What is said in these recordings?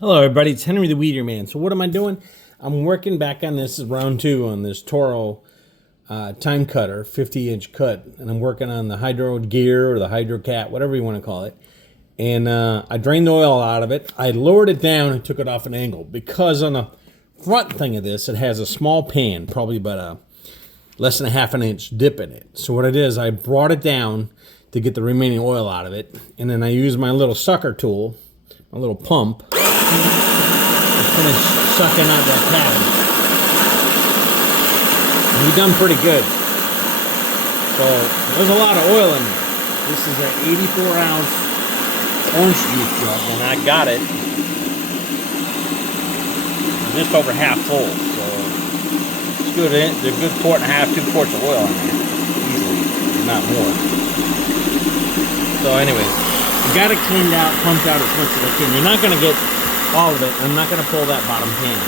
Hello everybody, it's Henry the Weeder Man. So what am I doing? I'm working back on this round 2 on this Toro Time cutter, 50-inch cut. And I'm working on the Hydro Gear or the Hydro Cat, whatever you want to call it. And I drained the oil out of it. I lowered it down and took it off an angle because on the front thing of this, it has a small pan, probably about a less than a half an inch dip in it. So what I did is I brought it down to get the remaining oil out of it. And then I used my little sucker tool, my little pump, and finish sucking out that pattern. And we've done pretty good. So there's a lot of oil in there. This is an 84-ounce orange juice jug, and I got it just over half full. So it's good. There's a good quart and a half, 2 quarts of oil in there, easily, if not more. So anyway, you got it cleaned out, pumped out as much as I can. You're not going to get all of it. I'm not going to pull that bottom pan.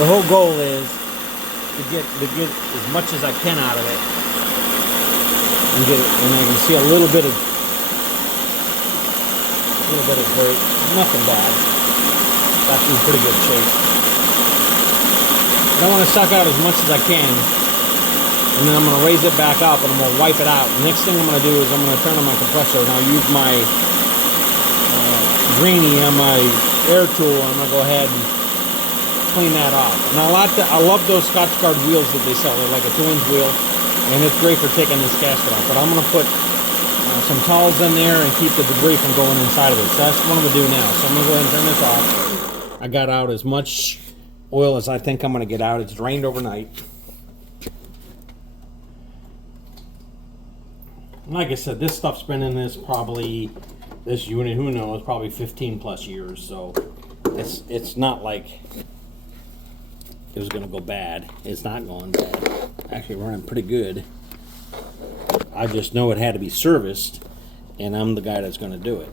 The whole goal is to get as much as I can out of it and get it, and I can see a little bit of dirt. Nothing bad. It's actually in pretty good shape. And I want to suck out as much as I can, and then I'm going to raise it back up and I'm going to wipe it out. The next thing I'm going to do is I'm going to turn on my compressor and I'll use my greenie on my air tool. I'm going to go ahead and clean that off. And I love those Scotch Guard wheels that they sell. They're like a 2-inch wheel, and it's great for taking this gasket off. But I'm going to put some towels in there and keep the debris from going inside of it. So that's what I'm going to do now. So I'm going to go ahead and turn this off. I got out as much oil as I think I'm going to get out. It's drained overnight. Like I said, this stuff's been in this probably, this unit, who knows, probably 15 plus years. So it's not like it was going to go bad. It's not going bad. Actually running pretty good. I just know it had to be serviced, and I'm the guy that's going to do it.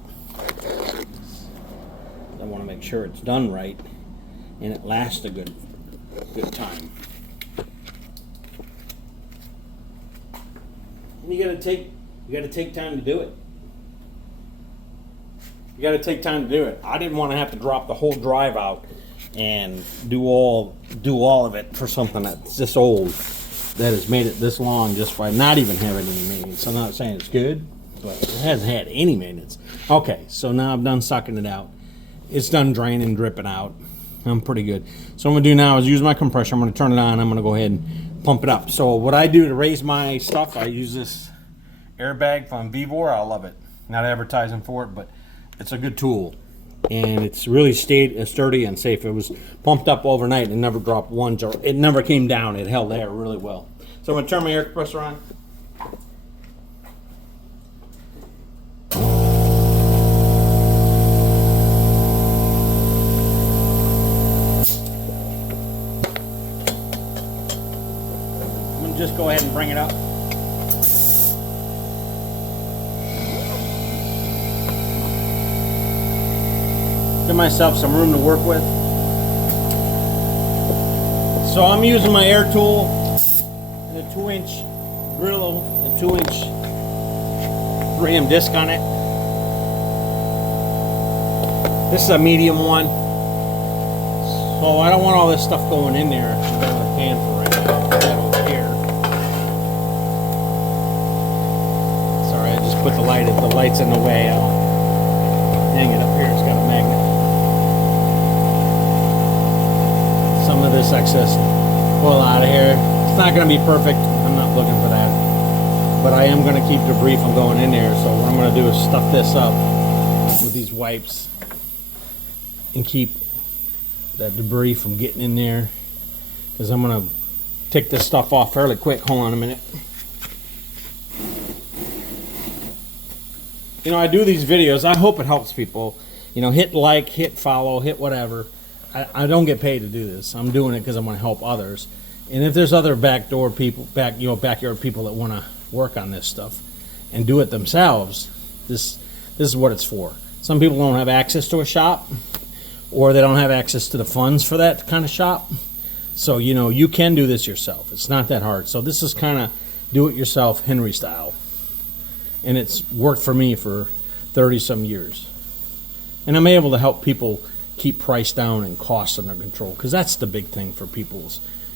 I want to make sure it's done right and it lasts a good time. You got to take time to do it. You got to take time to do it. I didn't want to have to drop the whole drive out and do all of it for something that's this old, that has made it this long just by not even having any maintenance. I'm not saying it's good, but it hasn't had any maintenance. Okay, so now I'm done sucking it out. It's done draining, dripping out. I'm pretty good. So what I'm going to do now is use my compressor. I'm going to turn it on. I'm going to go ahead and pump it up. So what I do to raise my stuff, I use this airbag from Vivor. I love it. Not advertising for it, but it's a good tool. And it's really stayed sturdy and safe. It was pumped up overnight and never dropped one jar. It never came down. It held air really well. So I'm going to turn my air compressor on. I'm going to just go ahead and bring it up. Give myself some room to work with. So I'm using my air tool and a 2-inch Brillo, a 2-inch 3M disc on it. This is a medium one. So I don't want all this stuff going in there. I'm going to pan for right now. Put that over here. Sorry, I just put the light's in the way. I'll hang it up here. It's got a magnet. Some of this excess pull out of here. It's not going to be perfect. I'm not looking for that. But I am going to keep debris from going in there. So what I'm going to do is stuff this up with these wipes and keep that debris from getting in there. Because I'm going to take this stuff off fairly quick. Hold on a minute. You know, I do these videos. I hope it helps people. You know, hit like, hit follow, hit whatever. I don't get paid to do this. I'm doing it because I want to help others. And if there's other backyard people that want to work on this stuff and do it themselves, this is what it's for. Some people don't have access to a shop, or they don't have access to the funds for that kind of shop. So, you know, you can do this yourself. It's not that hard. So this is kind of do-it-yourself Henry style. And it's worked for me for 30-some years. And I'm able to help people keep price down and costs under control, because that's the big thing for people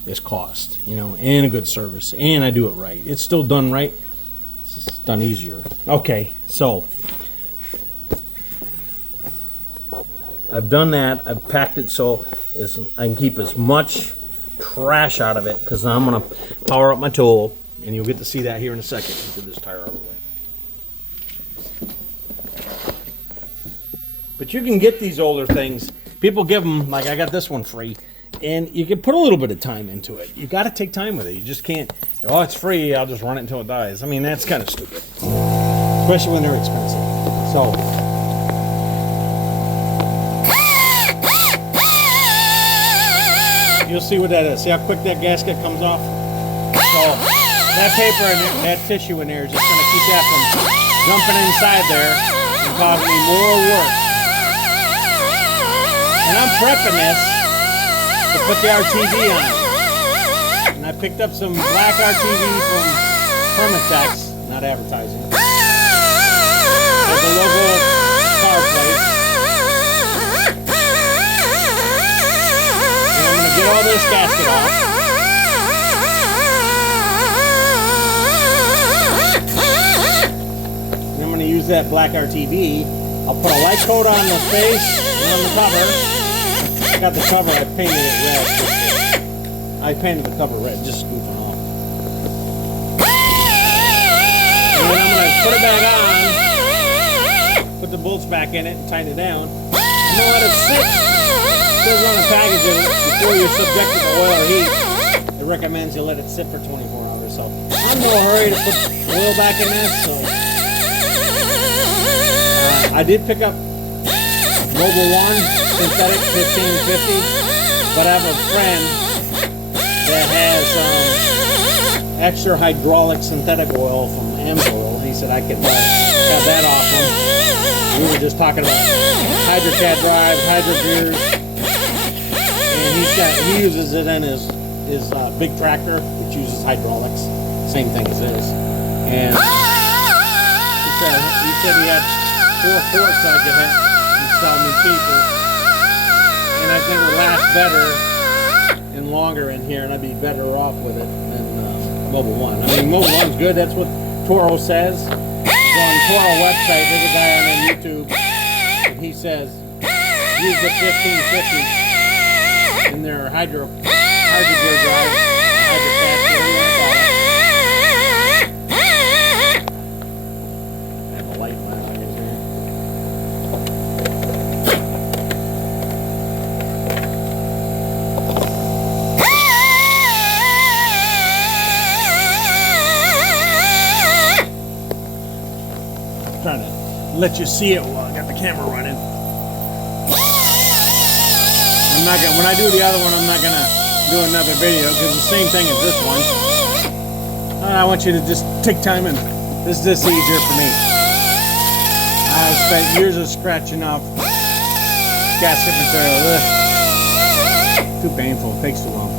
is cost, you know, and a good service, and I do it right. It's still done right. It's just done easier. Okay, so I've done that. I've packed it so I can keep as much trash out of it, because I'm going to power up my tool, and you'll get to see that here in a second. Get this tire out of the way. But you can get these older things. People give them, like I got this one free, and you can put a little bit of time into it. You got to take time with it. You just can't, oh, it's free, I'll just run it until it dies. I mean, that's kind of stupid, especially when they're expensive. So you'll see what that is. See how quick that gasket comes off? So that paper and that tissue in there is just going to keep that from jumping inside there and causing me more work. And I'm prepping this to put the RTV on. And I picked up some black RTV from Permatex, not advertising. With the logo car plate. And I'm going to get all this gasket off. And I'm going to use that black RTV. I'll put a light coat on the face and on the cover. Got the cover, I painted it red. I painted the cover red, just goofing off. And then I'm going to put it back on, put the bolts back in it and tighten it down. I'm going to let it sit. It says on the package before you're subjected to oil or heat, it recommends you let it sit for 24 hours. So I'm in no hurry to put oil back in this. So I did pick up Mobil 1 synthetic 1550, but I have a friend that has extra hydraulic synthetic oil from Amsoil. He said I could have that off him. We were just talking about HydroCAD drives, hydro gears, and he uses it in his big tractor, which uses hydraulics, same thing as this. And he said he had 4 forks I could have sell me cheaper. And I think it would last better and longer in here, and I'd be better off with it than Mobil 1. I mean, Mobil 1's good. That's what Toro says. So on the Toro website, there's a guy on YouTube, and he says, use the 1550 in their hydro gear drive, HydroCAD, whatever you want to call it. I have a light in my eye here. Trying to let you see it while I got the camera running. I'm not gonna, when I do the other one, I'm not gonna do another video because the same thing as this one. I want you to just take time, and this is just easier for me. I spent years of scratching off gasket material. Ugh. Too painful, it takes too long.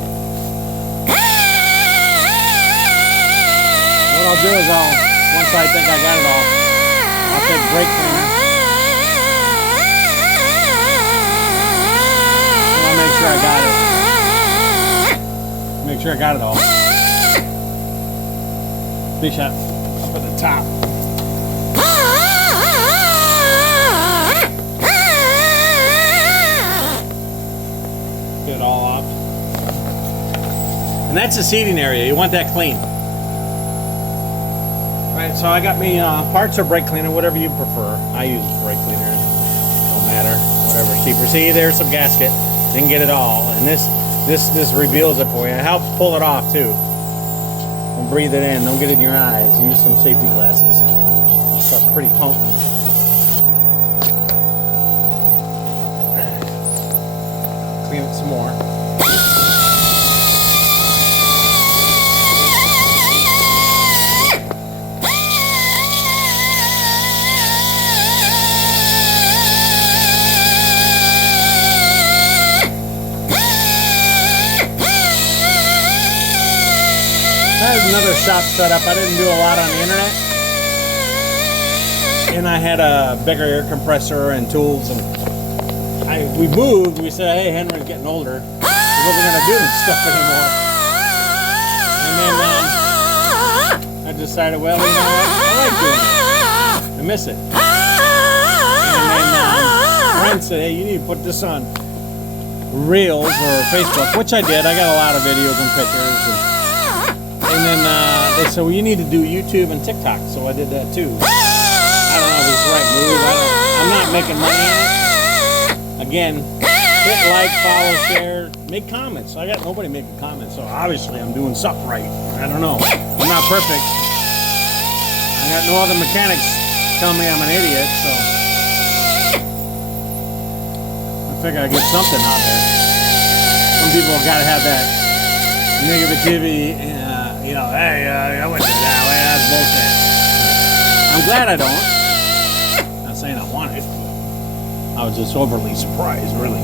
What I'll do is once I think I got it all, I'll take brake cleaner. And I'll make sure I got it. Make sure I got it all. Big shot up at the top. Get it all off. And that's the seating area. You want that clean. Alright, so I got me parts or brake cleaner, whatever you prefer. I use brake cleaner. Don't matter. Whatever's cheaper. See, there's some gasket. Didn't get it all. And this reveals it for you. It helps pull it off too. Don't breathe it in. Don't get it in your eyes. Use some safety glasses. Stuff's pretty potent. Clean it some more. I had another shop set up. I didn't do a lot on the internet. And I had a bigger air compressor and tools and we moved. We said, hey, Henry's getting older. We wasn't gonna do this stuff anymore. And then I decided, well, you know what? I like doing it. I miss it. And then friend said, hey, you need to put this on Reels or Facebook, which I did. I got a lot of videos and pictures. And then they said, well, you need to do YouTube and TikTok. So I did that too. I don't know if it's the right move. I'm not making money on it. Again, hit like, follow, share, make comments. I got nobody making comments, so obviously I'm doing something right. I don't know. I'm not perfect. I got no other mechanics telling me I'm an idiot, so I figure I get something out there. Some people have got to have that negativity, you know, hey, I went that way, that's bullshit. I'm glad I don't. Not saying I want it. I was just overly surprised, really.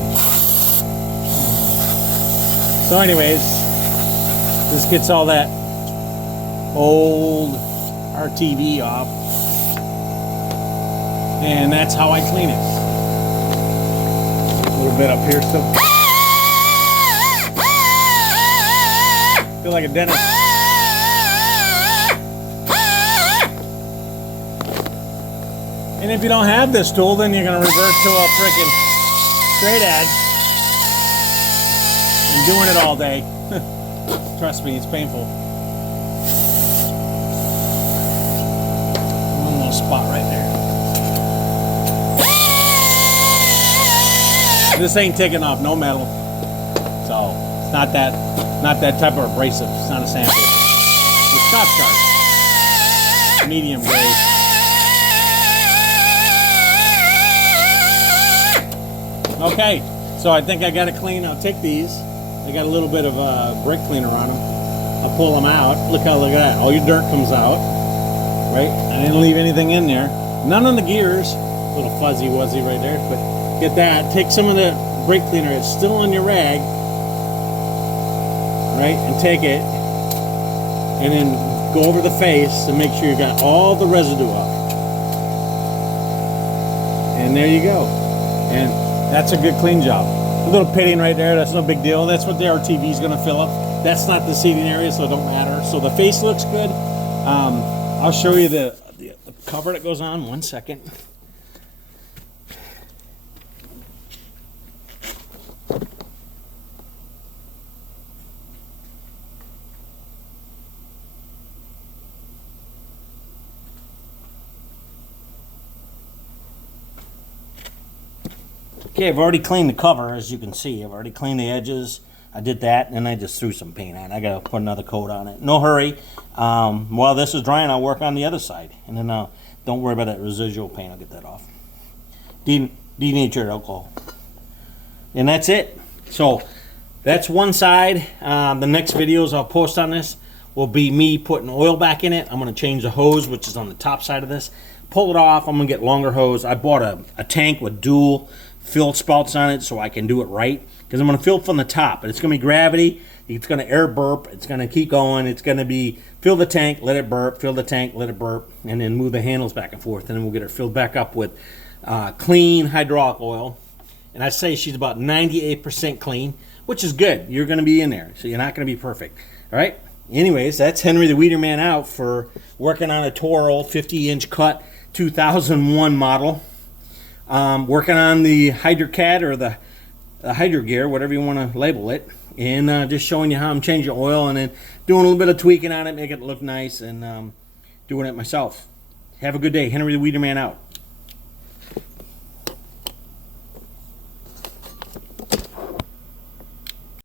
So anyways, this gets all that old RTV off. And that's how I clean it. A little bit up here still. Feel like a dentist. And if you don't have this tool, then you're going to revert to a freaking straight edge and doing it all day. Trust me, it's painful. One little spot right there. This ain't taking off no metal, so it's not that type of abrasive. It's not a sandpaper. It's top sharp, medium grade. Okay, so I think I got it clean. I'll take these. They got a little bit of brake cleaner on them. I'll pull them out. Look at that. All your dirt comes out. Right? I didn't leave anything in there. None on the gears. A little fuzzy wuzzy right there. But get that. Take some of the brake cleaner that's still on your rag. Right? And take it. And then go over the face to make sure you got all the residue off. And there you go. And that's a good clean job. A little pitting right there, that's no big deal. That's what the RTV is going to fill up. That's not the seating area, so it don't matter. So the face looks good. I'll show you the cover that goes on. 1 second. Okay, I've already cleaned the cover, as you can see. I've already cleaned the edges. I did that, and I just threw some paint on it. I got to put another coat on it. No hurry. While this is drying, I'll work on the other side. And then don't worry about that residual paint. I'll get that off. Denatured alcohol. And that's it. So that's one side. The next videos I'll post on this will be me putting oil back in it. I'm going to change the hose, which is on the top side of this. Pull it off. I'm going to get longer hose. I bought a tank with dual fill spouts on it so I can do it right, because I'm going to fill from the top, and it's going to be gravity. It's going to air burp. It's going to keep going. It's going to be fill the tank, let it burp, fill the tank, let it burp, and then move the handles back and forth, and then we'll get her filled back up with clean hydraulic oil. And I say she's about 98% clean, which is good. You're going to be in there, so you're not going to be perfect. All right? Anyways, that's Henry the Weeder Man out for working on a Toro 50-inch cut 2001 model. Working on the HydroCat or the Hydro Gear, whatever you want to label it, and just showing you how I'm changing oil and then doing a little bit of tweaking on it, make it look nice, and doing it myself. Have a good day. Henry the Weeder Man out.